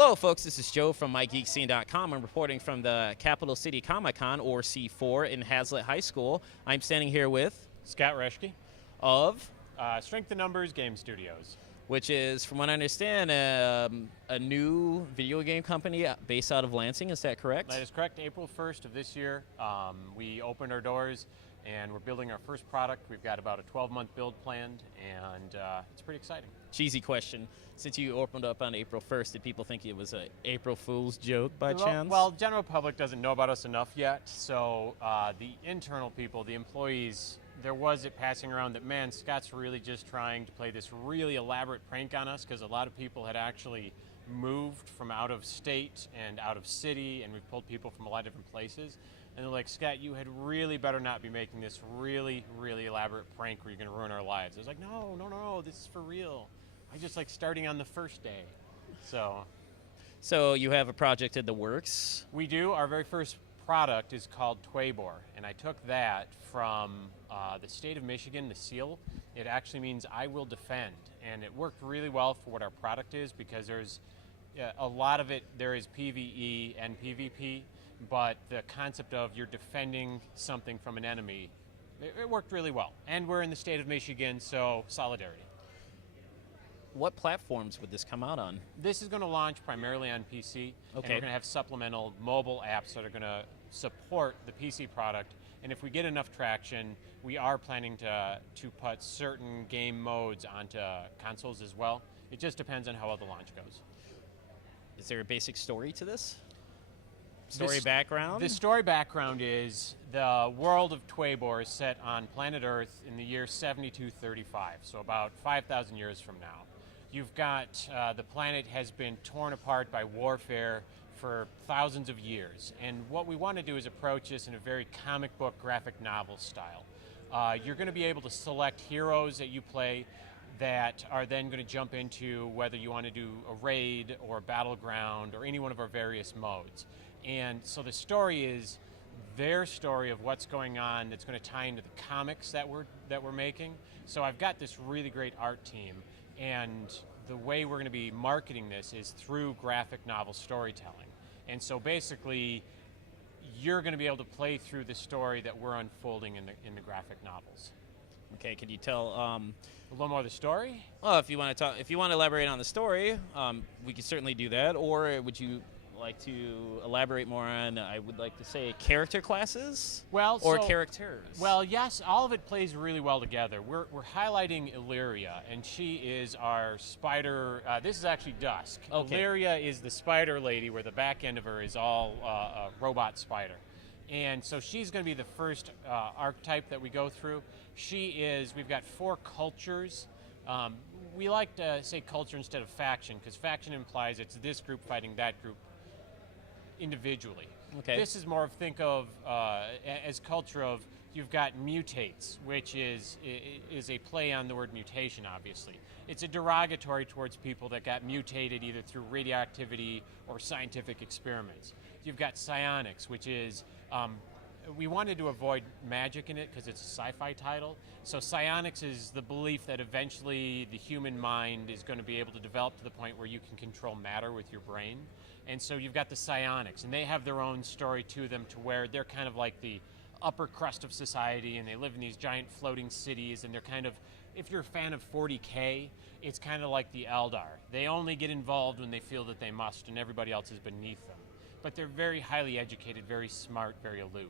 Hello, folks. This is Joe from MIGeekScene.com. I'm reporting from the Capital City Comic-Con, or C4, in Hazlitt High School. I'm standing here with Scott Reschke of, Strength in Numbers Game Studios. which is, from what I understand, a new video game company based out of Lansing. Is that correct? That is correct. April 1st of this year, we opened our doors and we're building our first product. We've got about a 12-month build planned, and it's pretty exciting. Cheesy question. Since you opened up on April 1st, did people think it was an April Fool's joke by chance? Well, general public doesn't know about us enough yet, so the internal people, the employees, there was it passing around that, man, Scott's really just trying to play this really elaborate prank on us, because a lot of people had actually moved from out of state and out of city, and we've pulled people from a lot of different places. And they're like, Scott, you had really better not be making this really, really elaborate prank where you're going to ruin our lives. I was like, no, this is for real. I just like starting on the first day. So you have a project in the works? We do. Our very first product is called Tuebor, and I took that from the state of Michigan, the seal. It actually means I will defend, and it worked really well for what our product is, because there's a lot of it, there is PvE and PvP, but the concept of you're defending something from an enemy, it worked really well. And we're in the state of Michigan, so solidarity. What platforms would this come out on? This is going to launch primarily on PC, and we're going to have supplemental mobile apps that are going to support the PC product. And if we get enough traction, we are planning to put certain game modes onto consoles as well. It just depends on how well the launch goes. Is there a basic story to this? Background? The story background is the world of Tuebor is set on planet Earth in the year 7235, so about 5,000 years from now. You've got the planet has been torn apart by warfare for thousands of years, and what we want to do is approach this in a very comic book graphic novel style. You're going to be able to select heroes that you play that are then going to jump into whether you want to do a raid or a battleground or any one of our various modes. And so the story is their story of what's going on that's going to tie into the comics that we're making. So I've got this really great art team, and the way we're going to be marketing this is through graphic novel storytelling. And so basically, you're going to be able to play through the story that we're unfolding in the graphic novels. Okay, can you tell a little more of the story? Well, if you want to elaborate on the story, we can certainly do that. Or would you like to elaborate more on, I would like to say, character classes? Characters? Well, yes, all of it plays really well together. We're highlighting Illyria, and she is our spider. This is actually Dusk. Okay. Illyria is the spider lady, where the back end of her is all a robot spider. And so she's going to be the first archetype that we go through. We've got 4 cultures. We like to say culture instead of faction, because faction implies it's this group fighting that group individually. Okay. This is more of, think of as culture of, you've got mutates, which is a play on the word mutation, obviously. It's a derogatory towards people that got mutated either through radioactivity or scientific experiments. You've got psionics, which is, we wanted to avoid magic in it because it's a sci-fi title. So psionics is the belief that eventually the human mind is going to be able to develop to the point where you can control matter with your brain. And so you've got the psionics, and they have their own story to them, to where they're kind of like the upper crust of society, and they live in these giant floating cities, and they're kind of, if you're a fan of 40K, it's kind of like the Eldar. They only get involved when they feel that they must, and everybody else is beneath them. But they're very highly educated, very smart, very aloof.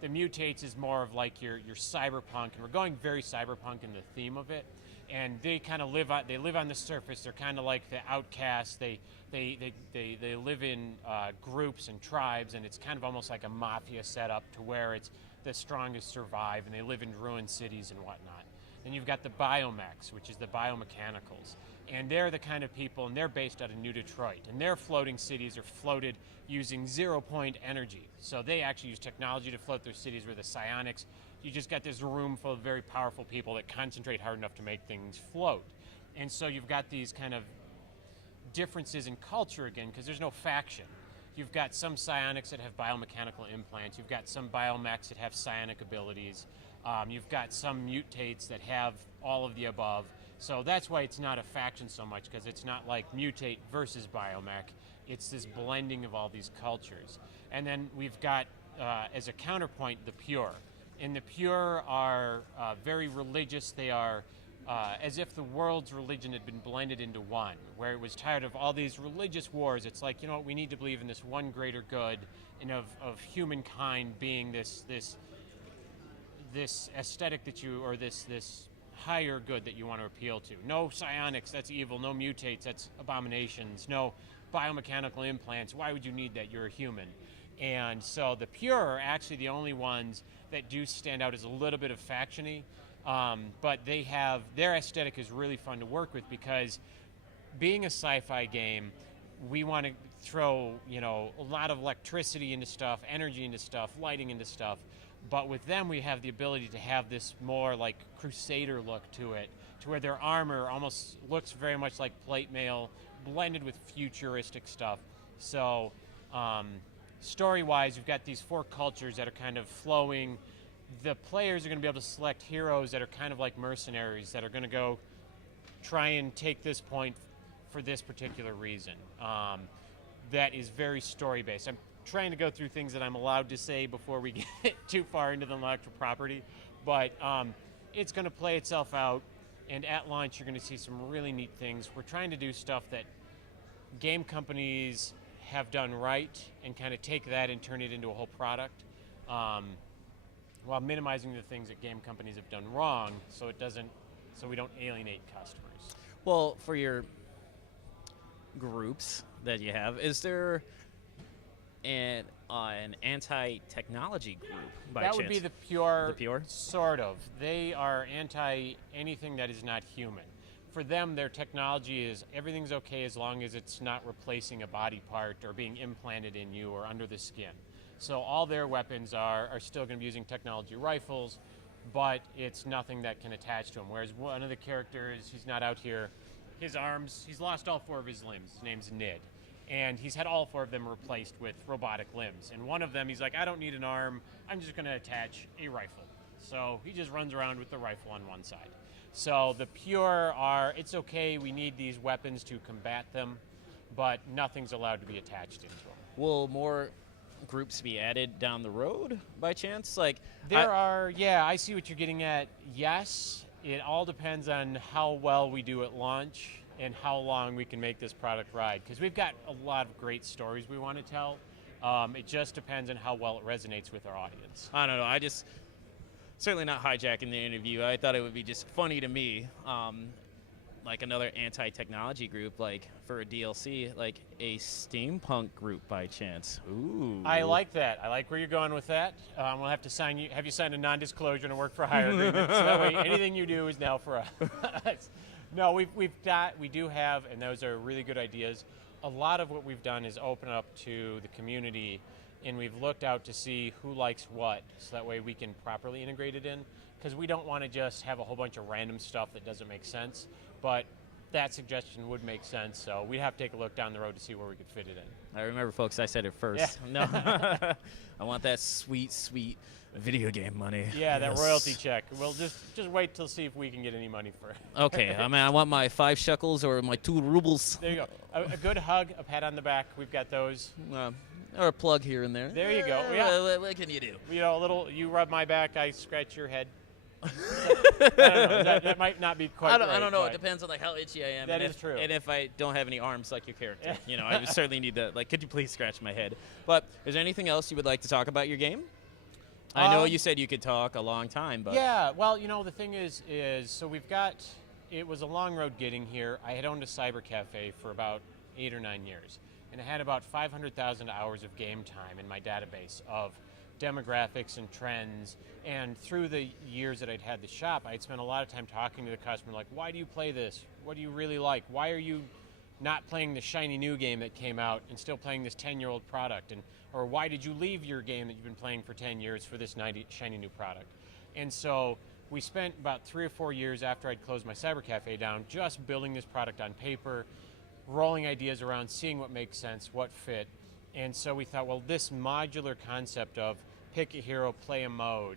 The mutates is more of like your cyberpunk, and we're going very cyberpunk in the theme of it. And they kind of live on the surface. They're kind of like the outcasts. They live in groups and tribes, and it's kind of almost like a mafia setup, to where it's the strongest survive, and they live in ruined cities and whatnot. Then you've got the biomechs, which is the biomechanicals. And they're the kind of people, and they're based out of New Detroit. And their floating cities are floated using 0-point energy. So they actually use technology to float their cities, where the psionics, you just got this room full of very powerful people that concentrate hard enough to make things float. And so you've got these kind of differences in culture again, because there's no faction. You've got some psionics that have biomechanical implants. You've got some biomechs that have psionic abilities. You've got some mutates that have all of the above. So that's why it's not a faction so much, because it's not like mutate versus biomech. It's this blending of all these cultures. And then we've got, as a counterpoint, the pure. And the pure are very religious. They are as if the world's religion had been blended into one, where it was tired of all these religious wars. It's like, you know what, we need to believe in this one greater good, and of humankind being this aesthetic that you, or this higher good that you want to appeal to. No psionics, that's evil. No mutates, that's abominations. No biomechanical implants. Why would you need that? You're a human. And so the pure are actually the only ones that do stand out as a little bit of faction-y, but they have, their aesthetic is really fun to work with, because being a sci-fi game, we want to throw, you know, a lot of electricity into stuff, energy into stuff, lighting into stuff. But with them, we have the ability to have this more like Crusader look to it, to where their armor almost looks very much like plate mail, blended with futuristic stuff. So story-wise, you've got these 4 cultures that are kind of flowing. The players are going to be able to select heroes that are kind of like mercenaries, that are going to go try and take this point for this particular reason. That is very story-based. I'm trying to go through things that I'm allowed to say before we get too far into the intellectual property, but it's going to play itself out, and at launch you're going to see some really neat things. We're trying to do stuff that game companies have done right and kind of take that and turn it into a whole product, while minimizing the things that game companies have done wrong, so we don't alienate customers. Well, for your groups that you have, is there an anti-technology group by chance? That would be the pure. The pure? Sort of. They are anti anything that is not human. For them, their technology is everything's okay as long as it's not replacing a body part or being implanted in you or under the skin. So all their weapons are still going to be using technology rifles, but it's nothing that can attach to him. Whereas one of the characters, he's not out here, his arms, he's lost all 4 of his limbs. His name's Nid. And he's had all 4 of them replaced with robotic limbs. And one of them, he's like, I don't need an arm, I'm just going to attach a rifle. So he just runs around with the rifle on one side. So the pure are, it's okay, we need these weapons to combat them, but nothing's allowed to be attached into them. Will more groups be added down the road by chance? Like I see what you're getting at. Yes, it all depends on how well we do at launch and how long we can make this product ride, because we've got a lot of great stories we want to tell. It just depends on how well it resonates with our audience. I don't know, I just, certainly not hijacking the interview, I thought it would be just funny to me, like another anti-technology group, like for a DLC, like a steampunk group by chance. Ooh. I like that. I like where you're going with that. We'll have to have you sign a non-disclosure and a work-for-hire agreement, so that way anything you do is now for us. No, we do have, and those are really good ideas. A lot of what we've done is open up to the community, and we've looked out to see who likes what, so that way we can properly integrate it in, because we don't want to just have a whole bunch of random stuff that doesn't make sense, but that suggestion would make sense, so we'd have to take a look down the road to see where we could fit it in. I remember, folks, I said it first. Yeah. No, I want that sweet, sweet video game money. Yeah, that royalty check. We'll just wait till see if we can get any money for it. Okay, I mean, I want my 5 shekels or my 2 rubles. There you go. A good hug, a pat on the back. We've got those. Or a plug here and there. There you go. Yeah. What can you do? You know, a little. You rub my back, I scratch your head. I don't know. That might not be quite right. I don't know. It depends on like how itchy I am. That is true. And if I don't have any arms like your character, you know, I would certainly need that. Like, could you please scratch my head? But is there anything else you would like to talk about your game? I know you said you could talk a long time, but yeah. Well, you know, the thing is so we've got. It was a long road getting here. I had owned a cyber cafe for about 8 or 9 years, and I had about 500,000 hours of game time in my database of demographics and trends. And through the years that I'd had the shop, I'd spent a lot of time talking to the customer, like, why do you play this? What do you really like? Why are you not playing the shiny new game that came out and still playing this 10-year-old product? Or why did you leave your game that you've been playing for 10 years for this shiny new product? And so we spent about 3 or 4 years after I'd closed my cyber cafe down just building this product on paper, rolling ideas around, seeing what makes sense, what fit. And so we thought, well, this modular concept of pick a hero, play a mode,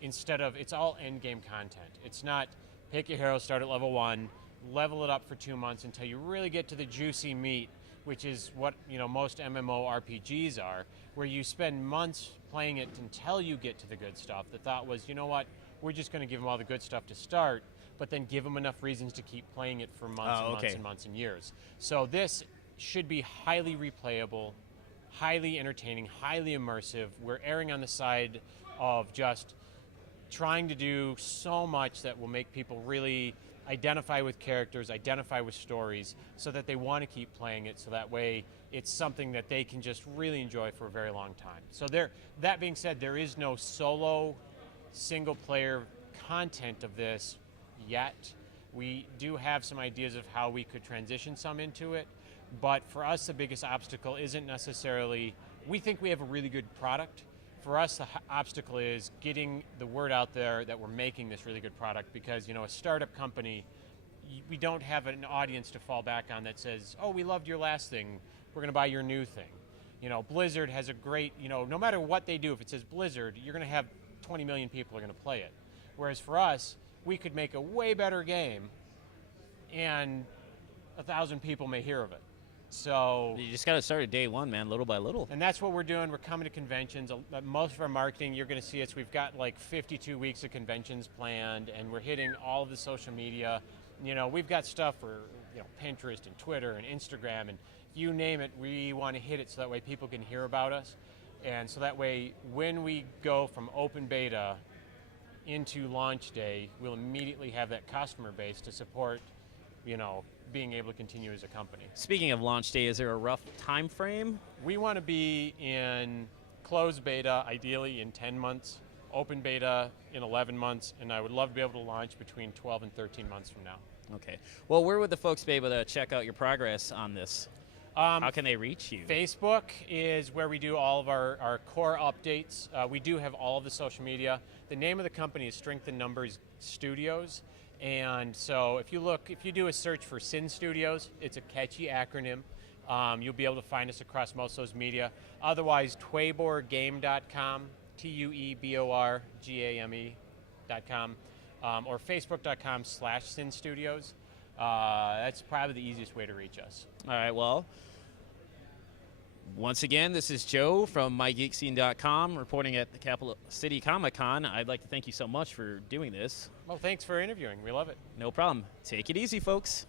instead of, it's all end game content. It's not pick your hero, start at level 1, level it up for 2 months until you really get to the juicy meat, which is what most MMORPGs are, where you spend months playing it until you get to the good stuff. The thought was, you know what, we're just going to give them all the good stuff to start, but then give them enough reasons to keep playing it for months and months and months and years. So this should be highly replayable, highly entertaining, highly immersive. We're erring on the side of just trying to do so much that will make people really identify with characters, identify with stories, so that they want to keep playing it, so that way it's something that they can just really enjoy for a very long time. So that being said, there is no solo, single-player content of this yet. We do have some ideas of how we could transition some into it, but for us the biggest obstacle isn't necessarily, we think we have a really good product. For us, the obstacle is getting the word out there that we're making this really good product, because a startup company, we don't have an audience to fall back on that says, oh, we loved your last thing, we're going to buy your new thing. Blizzard has a great, no matter what they do, if it says Blizzard, you're going to have 20 million people are going to play it. Whereas for us, we could make a way better game and 1,000 people may hear of it. So you just got to start at day one, man, little by little. And that's what we're doing. We're coming to conventions. Most of our marketing, you're going to see us. We've got like 52 weeks of conventions planned, and we're hitting all of the social media. We've got stuff for Pinterest and Twitter and Instagram, and you name it, we want to hit it so that way people can hear about us. And so that way, when we go from open beta into launch day, we'll immediately have that customer base to support, being able to continue as a company. Speaking of launch day, is there a rough time frame? We want to be in closed beta, ideally in 10 months, open beta in 11 months, and I would love to be able to launch between 12 and 13 months from now. Okay. Well, where would the folks be able to check out your progress on this? How can they reach you? Facebook is where we do all of our core updates. We do have all of the social media. The name of the company is Strength in Numbers Studios. And so if you do a search for Sin Studios, it's a catchy acronym. You'll be able to find us across most of those media. Otherwise, tueborgame.com, tueborgame.com, or facebook.com/Sin Studios. That's probably the easiest way to reach us. All right, well, once again, this is Joe from MIGeekScene.com reporting at the Capital City Comic-Con. I'd like to thank you so much for doing this. Well, thanks for interviewing. We love it. No problem. Take it easy, folks.